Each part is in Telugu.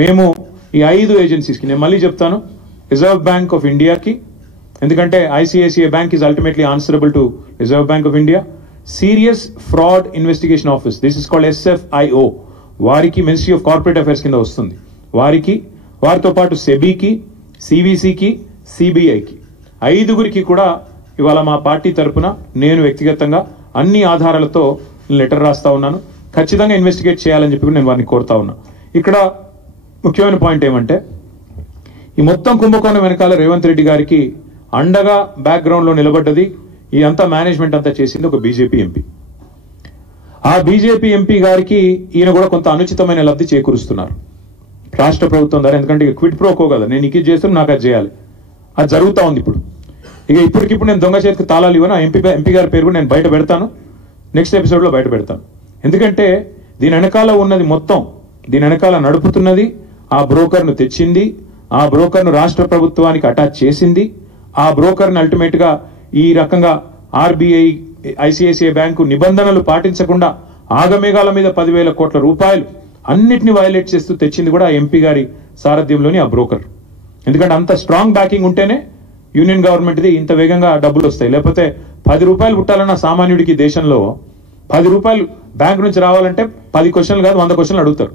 మేము ఈ 5 ఏజెన్సీస్కి నేను మళ్ళీ చెప్తాను, రిజర్వ్ బ్యాంక్ ఆఫ్ ఇండియాకి, ఎందుకంటే ICICI bank is ultimately answerable to reserve bank of India, serious fraud investigation office, this is called SFIO, వారికి మినిస్ట్రీ ఆఫ్ కార్పొరేట్ అఫైర్స్ కింద వస్తుంది, వారితో పాటు సెబీకి, సివిసికి, సిబిఐకి 5గురికి కూడా ఇవాళ మా పార్టీ తరఫున నేను వ్యక్తిగతంగా అన్ని ఆధారాలతో లెటర్ రాస్తా ఉన్నాను. ఖచ్చితంగా ఇన్వెస్టిగేట్ చేయాలని చెప్పి నేను వారిని కోరుతా ఉన్నా. ఇక్కడ ముఖ్యమైన పాయింట్ ఏమంటే, ఈ మొత్తం కుంభకోణం వెనకాల రేవంత్ రెడ్డి గారికి అండగా బ్యాక్గ్రౌండ్ లో నిలబడ్డది, ఈ అంతా మేనేజ్మెంట్ అంతా చేసింది ఒక బీజేపీ ఎంపీ. ఆ బీజేపీ ఎంపీ గారికి ఈయన కూడా కొంత అనుచితమైన లబ్ధి చేకూరుస్తున్నారు రాష్ట్ర ప్రభుత్వం ద్వారా. ఎందుకంటే క్విడ్ ప్రోకో కదా, నేను ఇది చేస్తున్నా నాకు అది చేయాలి, అది జరుగుతూ ఉంది ఇప్పుడు. ఇప్పటికిప్పుడు నేను దొంగ చేతికి తాళాలు ఇవ్వను, ఎంపీ గారి పేరు కూడా నేను బయట పెడతాను, నెక్స్ట్ ఎపిసోడ్లో బయట పెడతాను. ఎందుకంటే దీని వెనకాల ఉన్నది మొత్తం, దీని వెనకాల నడుపుతున్నది, ఆ బ్రోకర్ను తెచ్చింది, ఆ బ్రోకర్ను రాష్ట్ర ప్రభుత్వానికి అటాచ్ చేసింది, ఆ బ్రోకర్ని అల్టిమేట్ గా ఈ రకంగా ఆర్బీఐ, ఐసిఐసిఐ బ్యాంకు నిబంధనలు పాటించకుండా ఆగమేఘాల మీద 10,000 కోట్ల రూపాయలు అన్నిటిని వైలేట్ చేస్తూ తెచ్చింది కూడా ఎంపీ గారి సారథ్యంలోని ఆ బ్రోకర్. ఎందుకంటే అంత స్ట్రాంగ్ బ్యాకింగ్ ఉంటేనే యూనియన్ గవర్నమెంట్ది ఇంత వేగంగా డబ్బులు వస్తాయి. లేకపోతే 10 రూపాయలు పుట్టాలన్న సామాన్యుడికి దేశంలో 10 రూపాయలు బ్యాంక్ నుంచి రావాలంటే 10 క్వశ్చన్లు కాదు 100 క్వశ్చన్లు అడుగుతారు.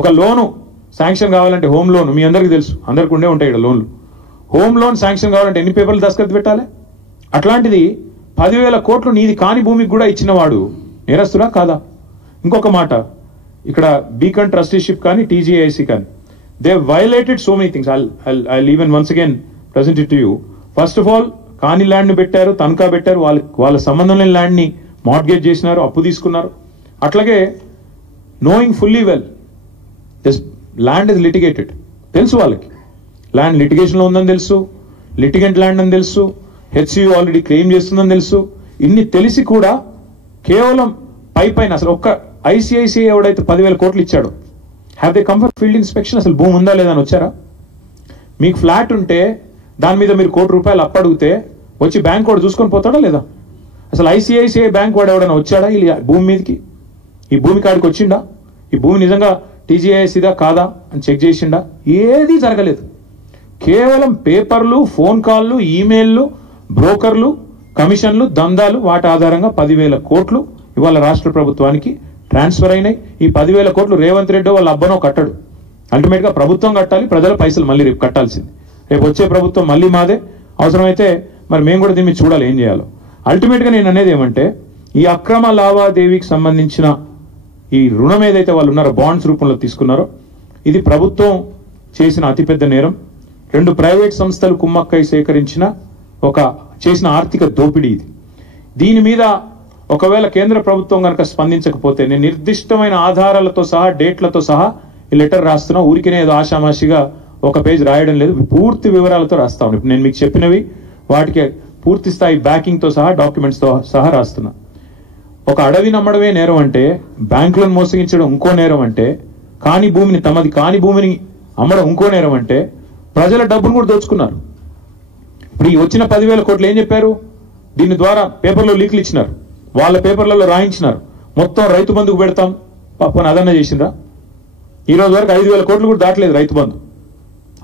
ఒక లోను శాంక్షన్ కావాలంటే, హోమ్ లోన్ మీ అందరికీ తెలుసు, అందరికి ఉండే ఉంటాయి ఇక్కడ లోన్లు. హోమ్ లోన్ శాంక్షన్ కావాలంటే ఎన్ని పేపర్లు దస్తఖత్ పెట్టాలి? అట్లాంటిది 10,000 కోట్లు నీది కాని భూమికి కూడా ఇచ్చిన వాడు నేరస్తుడా కాదా? ఇంకొక మాట, ఇక్కడ బీకన్ ట్రస్టీషిప్ కానీ టీజీఐసి కానీ, they violated so many things. I'll even once again present it to you. First of all కాని ల్యాండ్ ని పెట్టారు, తనఖా పెట్టారు, వాళ్ళ సంబంధం లేని ల్యాండ్ ని మార్ట్గేజ్ చేసినారు, అప్పు తీసుకున్నారు. అట్లాగే knowing fully well this land is litigated, తెలుసు వాళ్ళకి ల్యాండ్ లిటిగేషన్ లో ఉందని తెలుసు, లిటిగెంట్ ల్యాండ్ అని తెలుసు, హెచ్సియు ఆల్రెడీ క్లెయిమ్ చేస్తుందని తెలుసు. ఇన్ని తెలిసి కూడా కేవలం పైన అసలు ఒక్క ఐసిఐసిఐ ఎవడైతే 10,000 కోట్లు ఇచ్చాడో, have they come for field inspection? అసలు భూమి ఉందా లేదా అని వచ్చారా? మీకు ఫ్లాట్ ఉంటే దాని మీద మీరు ₹1 కోటి అప్పు అడిగితే వచ్చి బ్యాంక్ వాడు చూసుకొని పోతాడా లేదా? అసలు ఐసిఐసిఐ బ్యాంక్ వాడు ఎవడైనా వచ్చాడా ఈ భూమి మీదకి? ఈ భూమి కాడికి వచ్చిండా? ఈ భూమి నిజంగా టీజీఐసిదా కాదా అని చెక్ చేసిండా? ఏదీ జరగలేదు. కేవలం పేపర్లు, ఫోన్ కాల్లు, ఈమెయిల్లు, బ్రోకర్లు, కమిషన్లు, దందాలు, వాటి ఆధారంగా 10,000 కోట్లు ఇవాళ రాష్ట్ర ప్రభుత్వానికి ట్రాన్స్ఫర్ అయినాయి. ఈ 10,000 కోట్లు రేవంత్ రెడ్డి వాళ్ళ అబ్బనో కట్టడు, అల్టిమేట్ గా ప్రభుత్వం కట్టాలి, ప్రజల పైసలు మళ్ళీ రేపు కట్టాల్సింది. రేపు వచ్చే ప్రభుత్వం మళ్ళీ మాదే, అవసరమైతే మరి మేము కూడా దీన్ని చూడాలి ఏం చేయాలో. అల్టిమేట్ గా నేను అనేది ఏమంటే, ఈ అక్రమ లావాదేవీకి సంబంధించిన ఈ రుణం ఏదైతే వాళ్ళు ఉన్నారో, బాండ్స్ రూపంలో తీసుకున్నారో, ఇది ప్రభుత్వం చేసిన అతిపెద్ద నేరం. 2 ప్రైవేట్ సంస్థలు కుమ్మక్కై సేకరించిన చేసిన ఆర్థిక దోపిడీ ఇది. దీని మీద ఒకవేళ కేంద్ర ప్రభుత్వం కనుక స్పందించకపోతే నేను నిర్దిష్టమైన ఆధారాలతో సహా, డేట్లతో సహా ఈ లెటర్ రాస్తున్నా. ఊరికినే ఏదో ఆషామాషిగా ఒక పేజ్ రాయడం లేదు, పూర్తి వివరాలతో రాస్తా ఉన్నాను. ఇప్పుడు నేను మీకు చెప్పినవి వాటికి పూర్తి స్థాయి బ్యాకింగ్తో సహా, డాక్యుమెంట్స్తో సహా రాస్తున్నా. ఒక అడవి నమ్మడమే నేరం అంటే, బ్యాంకులను మోసగించడం ఇంకో నేరం అంటే, తమది కాని భూమిని అమ్మడం ఇంకో నేరం అంటే, ప్రజల డబ్బును కూడా దోచుకున్నారు. ఇప్పుడు ఈ వచ్చిన 10,000 కోట్లు ఏం చెప్పారు? దీని ద్వారా పేపర్లో లీకులు ఇచ్చినారు, వాళ్ళ పేపర్లలో రాయించినారు, మొత్తం రైతు బంధుకు పెడతాం. పాపని అదన్నా చేసిండ్రా? ఈ రోజు వరకు 5,000 కోట్లు కూడా దాటలేదు రైతు బంధు,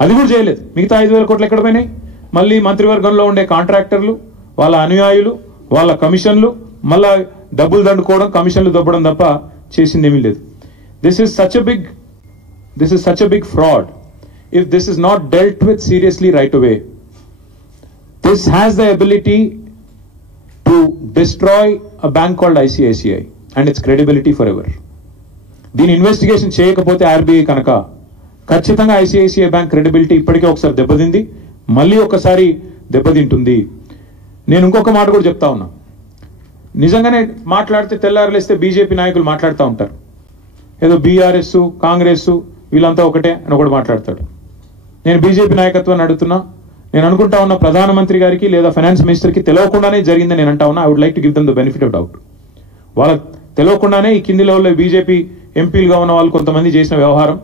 అది కూడా చేయలేదు. మిగతా 5,000 కోట్లు ఎక్కడ పోయినాయి? మళ్ళీ మంత్రివర్గంలో ఉండే కాంట్రాక్టర్లు, వాళ్ళ అనుయాయులు, వాళ్ళ కమిషన్లు, మళ్ళా డబ్బులు దండుకోవడం, కమిషన్లు దొబ్బడం తప్ప చేసింది ఏమీ లేదు. This is such a big fraud. If this is not dealt with seriously right away, this has the ability to destroy a bank called ICICI and its credibility forever. దీని ఇన్వెస్టిగేషన్ చేయకపోతే ఆర్బీఐ కనుక ఖచ్చితంగా ఐసిఐసిఐ బ్యాంక్ క్రెడిబిలిటీ ఇప్పటికే ఒకసారి దెబ్బతింది, మళ్ళీ ఒకసారి దెబ్బతింటుంది. నేను ఇంకొక మాట కూడా చెప్తా ఉన్నా. నిజంగానే మాట్లాడితే తెల్లారలేస్తే బీజేపీ నాయకులు మాట్లాడుతూ ఉంటారు, ఏదో బీఆర్ఎస్, కాంగ్రెస్ వీళ్ళంతా ఒకటే అని ఒకటి మాట్లాడతాడు. నేను బీజేపీ నాయకత్వాన్ని అడుగుతున్నా, నేను అనుకుంటా ఉన్న ప్రధానమంత్రి గారికి లేదా ఫైనాన్స్ మినిస్టర్కి తెలియకుండానే జరిగిందని నేను అంటా ఉన్నా. I would like to give them the benefit of doubt. వాళ్ళకి తెలియకుండానే ఈ కింది లెవెల్లో బీజేపీ ఎంపీలుగా ఉన్న వాళ్ళు కొంతమంది చేసిన వ్యవహారం,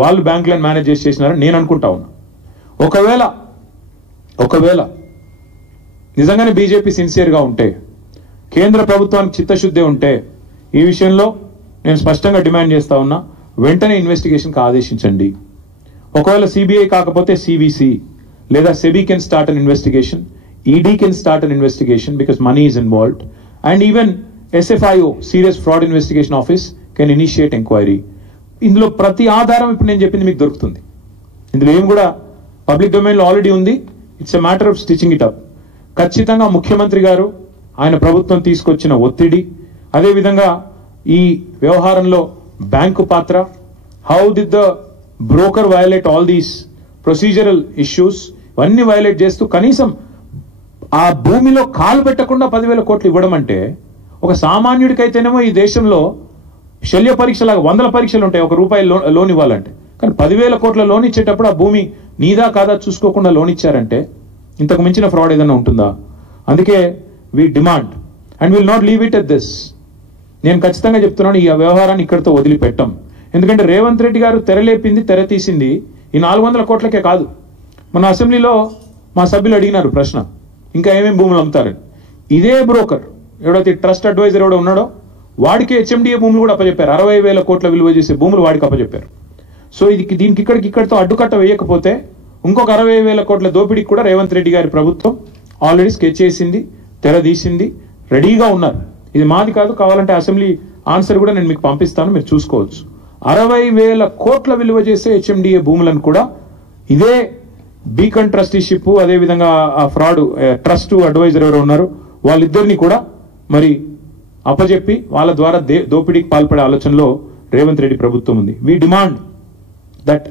వాళ్ళు బ్యాంకులను మేనేజ్ చేసినారని నేను అనుకుంటా ఉన్నా. ఒకవేళ నిజంగానే బీజేపీ సిన్సియర్గా ఉంటే, కేంద్ర ప్రభుత్వానికి చిత్తశుద్ధి ఉంటే, ఈ విషయంలో నేను స్పష్టంగా డిమాండ్ చేస్తా ఉన్నా, వెంటనే ఇన్వెస్టిగేషన్కి ఆదేశించండి. ఒకవేళ సిబిఐ కాకపోతే సివిసి లేదా SEBI can start an investigation, ED can start an investigation because money is involved, and even SFIO serious fraud investigation office can initiate enquiry. ఇందులో ప్రతి ఆధారం ఇప్పుడు నేను చెప్పింది మీకు దొరుకుతుంది. ఇందులో ఏం కూడా పబ్లిక్ డొమైన్లో ఆల్రెడీ ఉంది. It's a matter of stitching it up. ఖచ్చితంగా ముఖ్యమంత్రి గారు ఆయన ప్రభుత్వం తీసుకొచ్చిన ఒత్తిడి, అదేవిధంగా ఈ వ్యవహారంలో బ్యాంకు పాత్ర, how did the broker violate all these procedural issues, ఇవన్నీ వయలేట్ చేస్తూ కనీసం ఆ భూమిలో కాలు పెట్టకుండా 10,000 కోట్లు ఇవ్వడం అంటే ఒక సామాన్యుడికైతేనేమో ఈ దేశంలో శల్య పరీక్షలాగా 100 పరీక్షలు ఉంటాయి ఒక రూపాయి లోన్ ఇవ్వాలంటే. కానీ 10,000 కోట్ల లోన్ ఇచ్చేటప్పుడు ఆ భూమి నీదా కాదా చూసుకోకుండా లోన్ ఇచ్చారంటే ఇంతకు మించిన ఫ్రాడ్ ఏదైనా ఉంటుందా? అందుకే we demand and will not leave it at this. నేను ఖచ్చితంగా చెప్తున్నాను, ఈ వ్యవహారాన్ని ఇక్కడితో వదిలిపెట్టాం. ఎందుకంటే రేవంత్ రెడ్డి గారు తెరలేపింది, తెర తీసింది ఈ 400 కోట్లకే కాదు. మన అసెంబ్లీలో మా సభ్యులు అడిగినారు ప్రశ్న, ఇంకా ఏమేమి భూములు అమ్ముతారని. ఇదే బ్రోకర్ ఎవడైతే ట్రస్ట్ అడ్వైజర్ ఎవడో ఉన్నాడో వాడికి HMDA భూములు కూడా అప్పచెప్పారు. 60,000 కోట్ల విలువ చేసే భూములు వాడికి అప్పచెప్పారు. సో దీనికి ఇక్కడితో అడ్డుకట్ట వేయకపోతే ఇంకొక 60,000 కోట్ల దోపిడీకి కూడా రేవంత్ రెడ్డి గారి ప్రభుత్వం ఆల్రెడీ స్కెచ్ చేసింది, తెర తీసింది, రెడీగా ఉన్నారు. ఇది మాది కాదు, కావాలంటే అసెంబ్లీ ఆన్సర్ కూడా నేను మీకు పంపిస్తాను, మీరు చూసుకోవచ్చు. 60,000 కోట్ల విలువ చేసే HMDA భూములను కూడా ఇదే బీకన్ ట్రస్టీషిప్, అదేవిధంగా ఆ ఫ్రాడ్ ట్రస్ట్ అడ్వైజర్ ఎవరు ఉన్నారు వాళ్ళిద్దరిని కూడా మరి అప్పజెప్పి వాళ్ళ ద్వారా దోపిడీకి పాల్పడే ఆలోచనలో రేవంత్ రెడ్డి ప్రభుత్వం ఉంది. We demand that